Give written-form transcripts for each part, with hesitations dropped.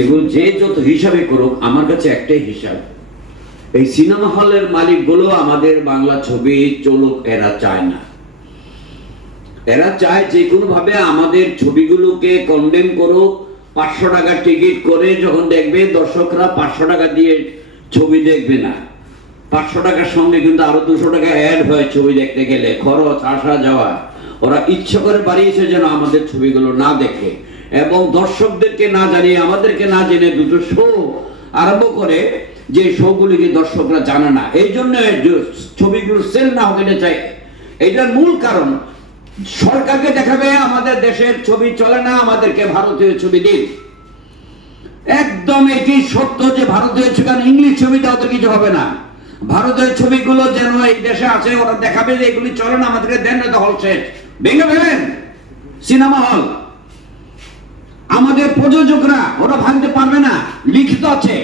এগুলো যে যত হিসাবে করুক, আমার কাছে একটাই হিসাব, এই সিনেমা হলের মালিকগুলো আমাদের বাংলা ছবি চলুক এরা চায় না। এরা চায় যে কোনো ভাবে আমাদের ছবিগুলোকে কন্ডেম করুক, 500 টাকা টিকিট করে যখন দেখবে দর্শকরা 500 টাকা দিয়ে ছবি দেখবে না। 500 টাকার সঙ্গে কিন্তু আরো 200 টাকা অ্যাড হয় ছবি দেখতে গেলে, খরচ আসা যাওয়া। ওরা ইচ্ছা করে বাড়িয়েছে যেন আমাদের ছবিগুলো না দেখে এবং দর্শকদেরকে না জানিয়ে, আমাদেরকে না জেনে দুটো শো আরম্ভ করে, যে শোগুলিকে দর্শকরা জানে না। এই জন্য ছবিগুলো সেল না হতে চাই। এটার মূল কারণ সরকারকে দেখাবে আমাদের দেশের ছবি চলে না, আমাদেরকে ভারতীয় ছবি দিন। একদম এটি সত্য যে ভারতীয় ছবি, কারণ ইংলিশ ছবিতে অত কিছু হবে না। ভারতীয় ছবিগুলো যেন এই দেশে আছে, ওরা দেখাবে যে এগুলি চলে না, আমাদেরকে দেন না, হল শেষ, ভেঙে ফেলেন সিনেমা হল। আমাদের প্রযোজকরা ওরা ভাঙতে পারবে না, লিখিত আছে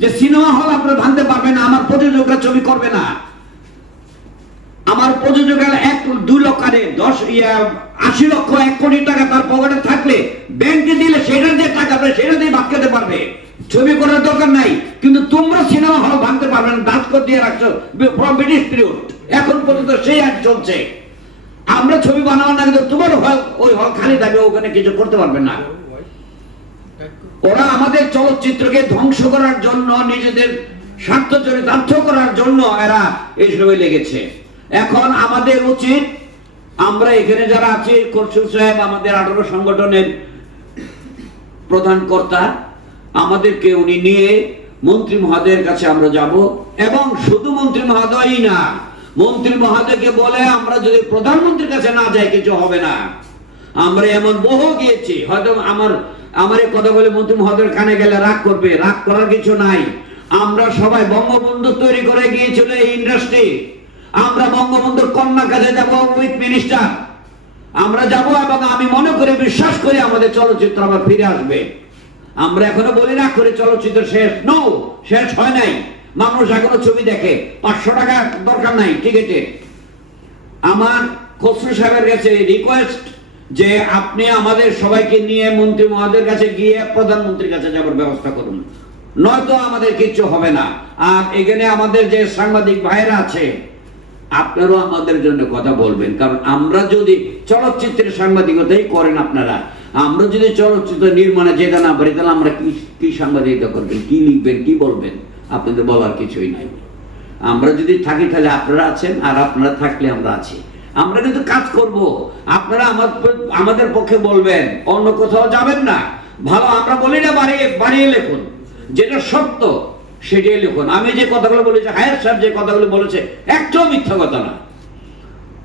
যে সিনেমা হল আপনারা ভাঙতে পারবে না, আমার প্রযোজকরা ছবি করবে না। আমার প্রযোজকের 1-2 লক্ষ 80 লক্ষ 1 কোটি টাকা তার পকেটে থাকলে ব্যাংকে দিলে সেটার যে টাকা পাবে সেটা দিয়ে ভাত খেতে পারবে, ছবি করার দরকার নাই। কিন্তু তোমরা সিনেমা হল ভাঙতে পারবে না, দাঁত করে দিয়ে রাখছো ফ্রম ব্রিটিশ পিরিয়ড, এখন পর্যন্ত সেই আইন চলছে। আমরা ছবি বানাবো না, কিন্তু তোমার হল ওই হল খালি থাকবে, ওখানে কিছু করতে পারবে না। ওরা আমাদের চলচ্চিত্রকে ধ্বংস করার জন্য, নিজেদের স্বার্থ চরিতার্থ করার জন্য এরা এইসবে লেগেছে। এখন আমাদের উচিত, আমরা এখানে যারা আছি, খরশুল সাহেব আমাদের 18 সংগঠনের প্রধান কর্তা, আমাদেরকে উনি নিয়ে মন্ত্রী মহোদয়ের কাছে আমরা যাব এবং শুধু মন্ত্রী মহোদয়ই না, মন্ত্রী মহোদয়কে বলে আমরা যদি প্রধানমন্ত্রীর কাছে না যাই কিছু হবে না। আমরা এমন বহু গিয়েছি, হয়তো আমার এই কথা বলে মন্ত্রী মহোদয়ের কানে গেলে রাগ করবে, রাগ করার কিছু নাই। আমরা সবাই বঙ্গবন্ধু তৈরি করে গিয়েছিল এই ইন্ডাস্ট্রি, আমরা বঙ্গবন্ধুর কন্যার কাছে যাব উইথ মিনিস্টার, আমরা যাব এবং আমি মনে করি, বিশ্বাস করি আমাদের চলচ্চিত্র আবার ফিরে আসবে। আমরা এখনো বলি না করে চলচ্চিত্র শেষ, নো, শেষ হয় নাই। মানুষ এখনো ছবি দেখে, 500 টাকা দরকার নাই টিকেটে। আমার খসরু সাহেবের কাছে রিকোয়েস্ট যে আপনি আমাদের সবাইকে নিয়ে মন্ত্রী মহোদয়ের কাছে গিয়ে প্রধানমন্ত্রীর কাছে যাবার ব্যবস্থা করুন, নয়তো আমাদের কিচ্ছু হবে না। আর এখানে আমাদের যে সাংবাদিক ভাইরা আছে, আপনারাও আমাদের জন্য কথা বলবেন, কারণ আমরা যদি চলচ্চিত্রের সাংবাদিকতাই করেন আপনারা, আমরা যদি চলচ্চিত্র নির্মাণে যেতে না পারি, তাহলে আমরা কি সাংবাদিকতা করবেন, কি লিখবেন, কি বলবেন? আপনাদের বলার কিছুই নাই। আমরা যদি থাকি তাহলে আপনারা আছেন, আর আপনারা থাকলে আমরা আছি। আমরা কিন্তু কাজ করব, আপনারা আমাদের পক্ষে বলবেন, অন্য কোথাও যাবেন না। ভালো আমরা বলি না বাড়িয়ে লিখুন, যেটা সত্য সেটাই লিখুন। আমি যে কথাগুলো বলেছি, হায়ার সাহেব যে কথাগুলো বলেছে, একটাও মিথ্যা কথা না।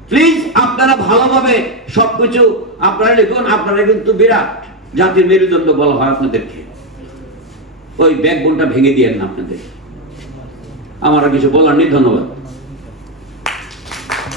প্লিজ আপনারা ভালোভাবে সবকিছু আপনারা লিখুন। আপনারা কিন্তু বিরাট জাতির মেরুদণ্ড বলা হয় আপনাদেরকে, ওই ব্যাকবোনটা ভেঙে দিয়েন না আপনাদের। আমার আর কিছু বলার নেই, ধন্যবাদ।